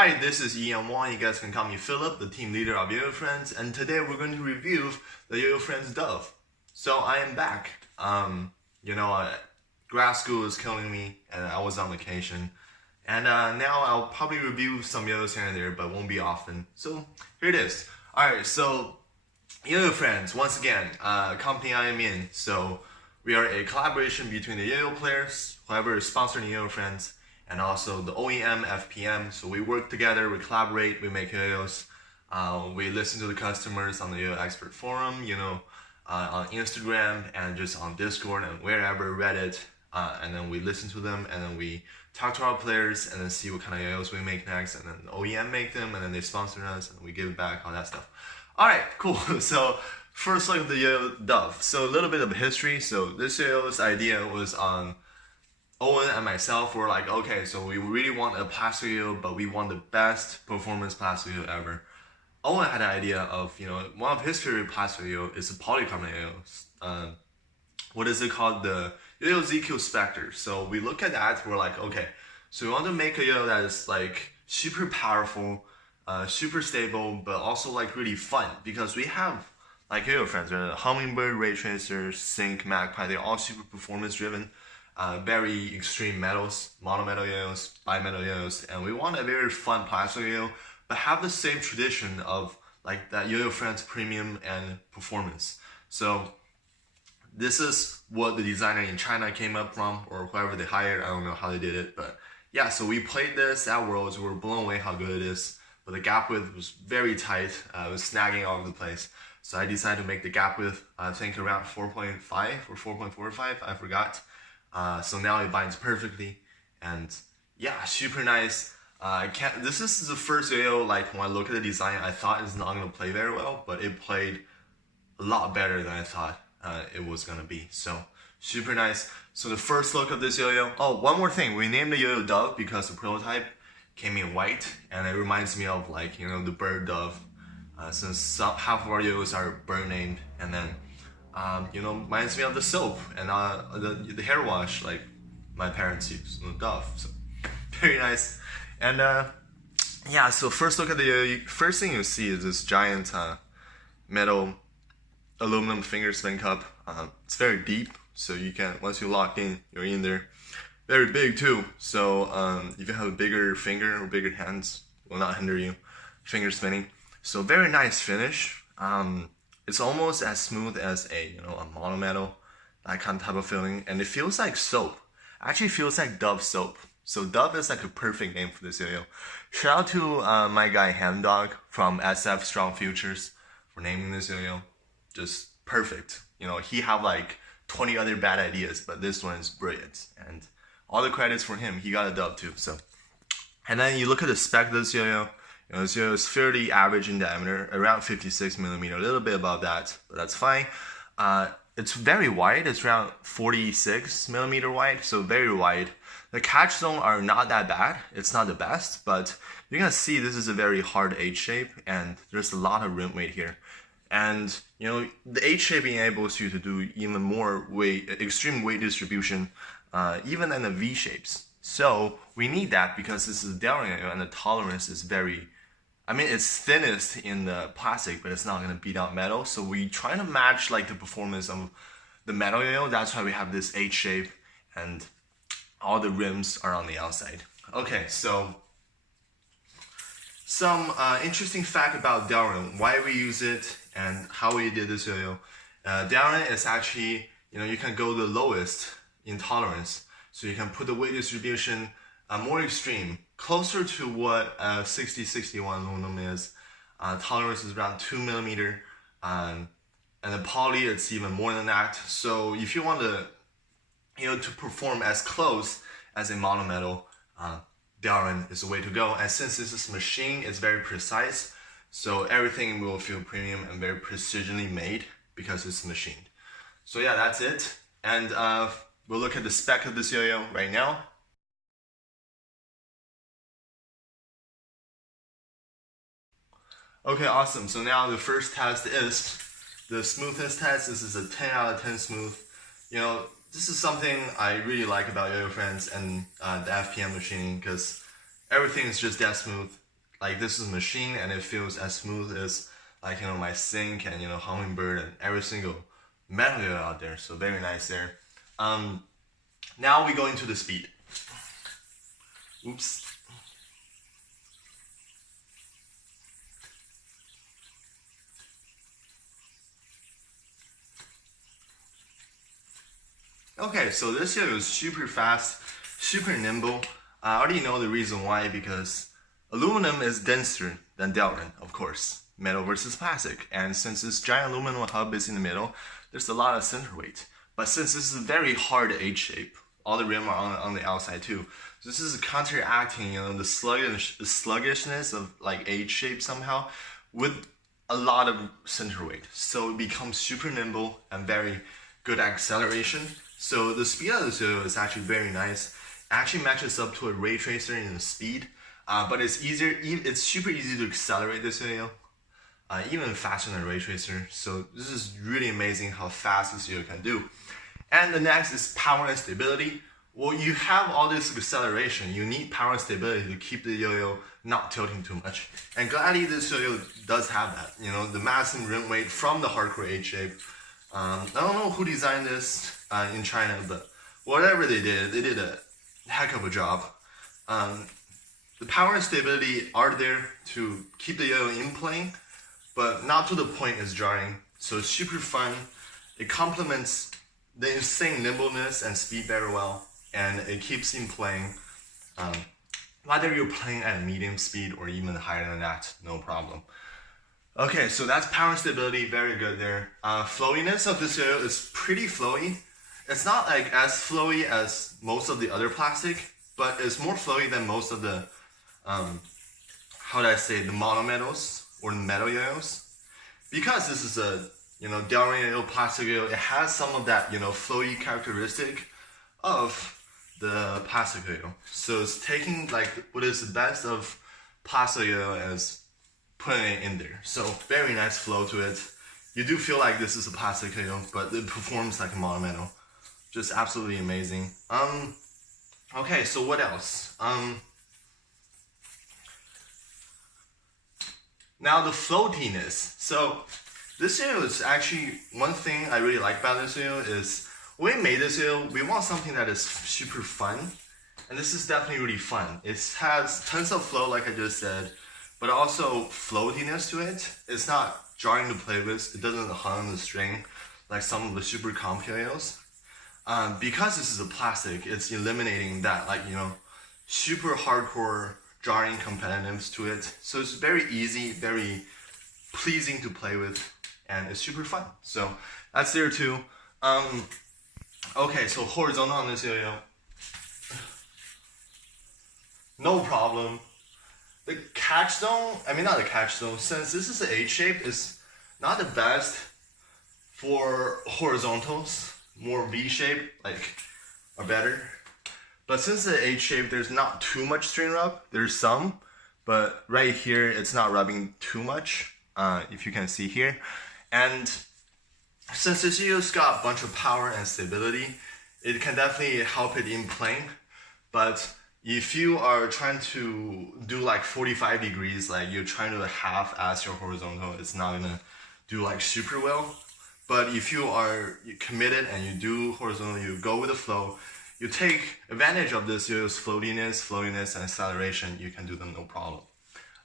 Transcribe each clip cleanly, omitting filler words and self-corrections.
Hi, this is EM1. You guys can call me Philip, the team leader of Yoyofriends, and today we're going to review the Yoyofriends Dove. So I am back. Grad school is killing me, and I was on vacation. And now I'll probably review some yo-yos here and there, but won't be often. So here it is. Alright, so Yoyofriends, once again, company I am in. So we are a collaboration between the yo-yo players, whoever is sponsoring Yoyofriends, and also the OEM, FPM. So we work together, we collaborate, we make yo-yos. We listen to the customers on the yo-yo expert forum, on Instagram and just on Discord and wherever, Reddit. And then we listen to them, and then we talk to our players, and then see what kind of yo-yos we make next, and then the OEM make them, and then they sponsor us, and we give it back, all that stuff. Alright, cool. So first look at the yo-yo Dove. So a little bit of history. So this yo-yo's idea was on Owen and myself. Were like, okay, so we really want a plastic yo, but we want the best performance plastic yo ever. Owen had an idea of, one of his favorite plastic yo is the polycarbonate yo. What is it called? The Yo-Yo ZQ Spectre. So we look at that, we're like, okay, so we want to make a yo that is like super powerful, super stable, but also like really fun, because we have like Yoyofriends, right? Hummingbird, Ray Tracer, Sync, Magpie, they're all super performance driven. Very extreme metals, mono-metal yo-yos, bi-metal yo-yos, and we want a very fun plastic yo, but have the same tradition of like that Yoyofriends premium and performance. So this is what the designer in China came up from, or whoever they hired. I don't know how they did it, but yeah, so we played this at Worlds. We were blown away how good it is, but the gap width was very tight. It was snagging all over the place. So I decided to make the gap width, I think around 4.5 or 4.45, I forgot. So now it binds perfectly, and yeah, super nice. This is the first yo-yo, like when I look at the design, I thought it's not gonna play very well, but it played a lot better than I thought it was gonna be. So super nice. So the first look of this yo-yo. Oh, one more thing, we named the yo-yo Dove because the prototype came in white, and it reminds me of like, the bird dove, since half of our yo-yos are bird named, and then reminds me of the soap and the hair wash like my parents use, Dove. So very nice. And yeah, so first look at the first thing you see is this giant metal aluminum finger spin cup. It's very deep, so you can, once you lock in, you're in there. Very big too, so if you have a bigger finger or bigger hands, will not hinder you finger spinning. So very nice finish. It's almost as smooth as a mono metal, that kind of type of feeling, and it feels like soap. Actually feels like Dove soap. So Dove is like a perfect name for this yo-yo. Shout out to my guy Hamdog from SF Strong Futures for naming this yo-yo. Just perfect. He have like 20 other bad ideas, but this one is brilliant, and all the credits for him. He got a Dove too. So, and then you look at the spec of this yo-yo. This yo-yo is fairly average in diameter, around 56 millimeter, a little bit above that, but that's fine. It's very wide. It's around 46 millimeter wide, so very wide. The catch zone are not that bad. It's not the best, but you're gonna see this is a very hard H shape, and there's a lot of rim weight here. And the H shape enables you to do even more weight, extreme weight distribution, even in the V shapes. So we need that because this is Delrin, and the tolerance is very, it's thinnest in the plastic, but it's not gonna beat out metal. So we try to match like the performance of the metal yo-yo. That's why we have this H shape, and all the rims are on the outside. Okay, so some interesting fact about Delrin, why we use it, and how we did this yo-yo. Delrin is actually, you can go the lowest in tolerance. So you can put the weight distribution more extreme, closer to what 6061 aluminum is. Tolerance is around 2 millimeter, and the poly, it's even more than that. So if you want to, to perform as close as a monometal, Delrin is the way to go. And since this is machine, it's very precise, so everything will feel premium and very precisionally made because it's machined. So yeah, that's it. And we'll look at the spec of this yo-yo right now. Okay, awesome. So now the first test is the smoothness test. This is a 10 out of 10 smooth. This is something I really like about Yoyofriends and the FPM machining, because everything is just that smooth. like this is a machine and it feels as smooth as like my sink and hummingbird and every single metal yoyo out there. So very nice there. Now we go into the speed. Oops. Okay, so this yoyo is super fast, super nimble. I already know the reason why, because aluminum is denser than Delrin, of course. Metal versus plastic. And since this giant aluminum hub is in the middle, there's a lot of center weight. But since this is a very hard H shape, all the rim are on the outside too. So this is counteracting, the sluggishness of like H shape somehow with a lot of center weight. So it becomes super nimble and very good acceleration. So the speed of this yoyo is actually very nice. It actually matches up to a ray tracer in the speed, but it's super easy to accelerate this yoyo. Even faster than ray tracer. So this is really amazing how fast this yoyo can do. And the next is power and stability. Well, you have all this acceleration. You need power and stability to keep the yoyo not tilting too much. And gladly this yoyo does have that. The mass and rim weight from the hardcore H shape. I don't know who designed this in China, but whatever they did a heck of a job. The power and stability are there to keep the yoyo in plane, but not to the point it's jarring. So it's super fun. It complements the insane nimbleness and speed very well, and it keeps in playing. Whether you're playing at a medium speed or even higher than that, no problem. Okay, so that's power and stability, very good there. Floatiness of this yoyo is pretty flowy. It's not like as flowy as most of the other plastic, but it's more flowy than most of the, how do I say, the monometals or the metal yoyos. Because this is a, Delrin yoyo, plastic yoyo, it has some of that, flowy characteristic of the plastic yoyo. So it's taking like what is the best of plastic yoyo as putting it in there. So very nice flow to it. You do feel like this is a plastic yoyo, but it performs like a monometal. Just absolutely amazing. Okay, so what else? Now the floatiness. So this yoyo is actually, one thing I really like about this yoyo is when we made this yoyo, we want something that is super fun. And this is definitely really fun. It has tons of flow, like I just said, but also floatiness to it. It's not jarring to play with. It doesn't hum on the string like some of the super comp yoyos. Because this is a plastic, it's eliminating that super hardcore jarring competitiveness to it. So it's very easy, very pleasing to play with, and it's super fun. So that's there too. Okay, so horizontal on this yoyo, no problem. The catch zone, not the catch zone, since this is an H shape, is not the best for horizontals. More V shape, are better. But since the H shape, there's not too much string rub. There's some, but right here, it's not rubbing too much, if you can see here. And since this yoyo's got a bunch of power and stability, it can definitely help it in playing. But if you are trying to do 45 degrees, you're trying to half-ass your horizontal, it's not gonna do super well. But if you are committed and you do horizontal, you go with the flow, you take advantage of this yoyo's floatiness, and acceleration, you can do them no problem.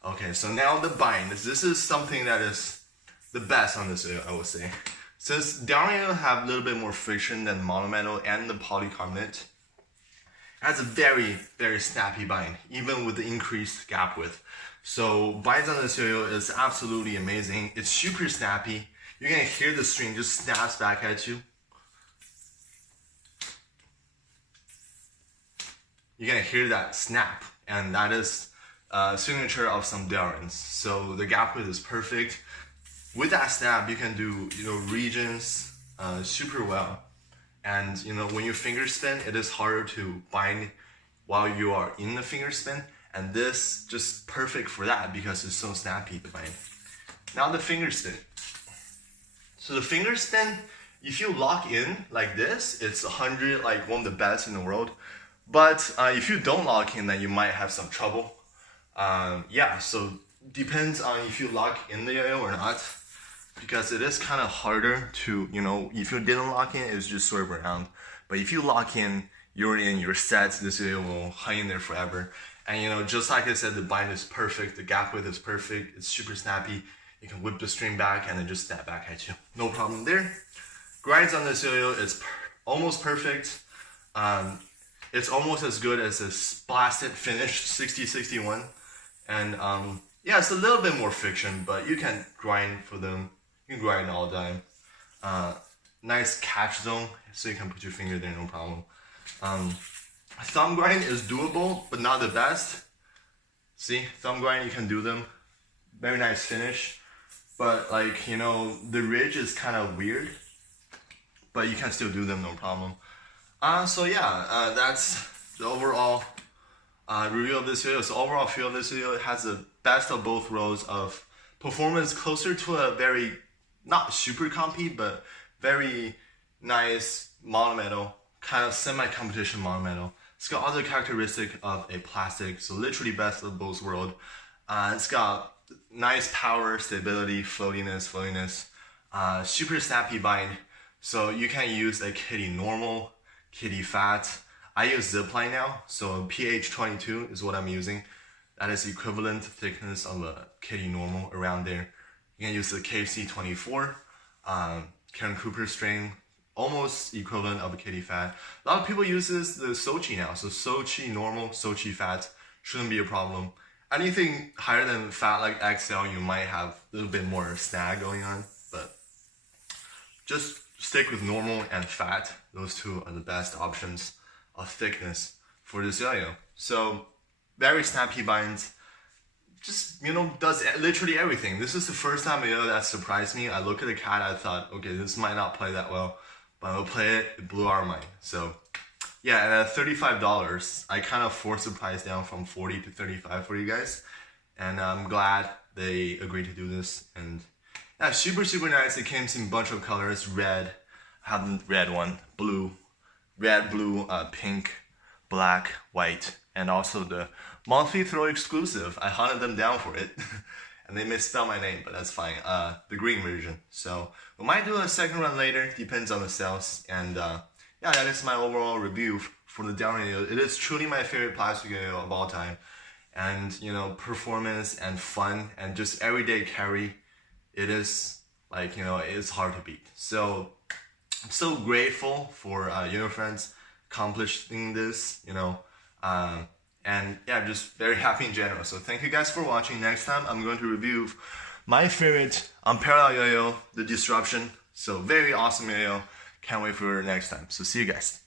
Okay, so now the bind. This is something that is the best on this yoyo, I would say. Since Delrin yoyo have a little bit more friction than monometal and the polycarbonate, it has a very, very snappy bind, even with the increased gap width. So binds on this yoyo is absolutely amazing. It's super snappy. You're gonna hear the string just snaps back at you. You're gonna hear that snap, and that is a signature of some Delrins. So the gap width is perfect. With that snap, you can do regions super well. And when you finger spin, it is harder to bind while you are in the finger spin. And this just perfect for that because it's so snappy to bind. Now the finger spin. So the finger spin, if you lock in like this, it's 100, one of the best in the world. But if you don't lock in, then you might have some trouble. Yeah, so depends on if you lock in the yo-yo or not, because it is kind of harder to, if you didn't lock in, it's just swerve around. But if you lock in, you're set. This yo-yo will hang in there forever. And just like I said, the bind is perfect, the gap width is perfect, it's super snappy. You can whip the string back and then just snap back at you. No problem there. Grinds on this yo-yo is almost perfect. It's almost as good as this blasted finished 6061. And yeah, it's a little bit more friction, but you can grind for them. You can grind all the time. Nice catch zone, so you can put your finger there, no problem. Thumb grind is doable, but not the best. See, thumb grind, you can do them. Very nice finish. But the ridge is kind of weird. But you can still do them, no problem. So yeah, that's the overall review of this video. So overall feel of this video, it has the best of both worlds of performance, closer to a very, not super compy, but very nice monometal, kind of semi-competition monometal. It's got all the characteristic of a plastic, so literally best of both worlds. It's got nice power, stability, floatiness, super snappy bind. So you can use a kitty normal, kitty fat. I use zipline now, so pH 22 is what I'm using. That is equivalent thickness of a kitty normal, around there. You can use the KFC 24, Karen Cooper string, almost equivalent of a kitty fat. A lot of people uses the Sochi now, so Sochi normal, Sochi fat shouldn't be a problem. Anything higher than fat like XL, you might have a little bit more snag going on, but just stick with normal and fat. Those two are the best options of thickness for this yo-yo. So very snappy binds, just does literally everything. This is the first time yo-yo that surprised me. I look at the cat, I thought, okay, this might not play that well, but I'll play it. It blew our mind. So yeah, and at $35, I kind of forced the price down from 40 to 35 for you guys, and I'm glad they agreed to do this. And yeah, super nice. It came in a bunch of colors: red, I have the red one, blue, red, blue, pink, black, white, and also the monthly throw exclusive. I hunted them down for it, and they misspelled my name, but that's fine. The green version. So we might do a second run later. Depends on the sales. And yeah, that is my overall review for the downright yo-yo. It is truly my favorite plastic yo-yo of all time. And performance and fun and just everyday carry, it is it's hard to beat. So I'm so grateful for Yoyofriends accomplishing this, and yeah, just very happy in general. So thank you guys for watching. Next time I'm going to review my favorite unparalleled yo-yo, the Disruption. So very awesome yo-yo. Can't wait for next time. So see you guys.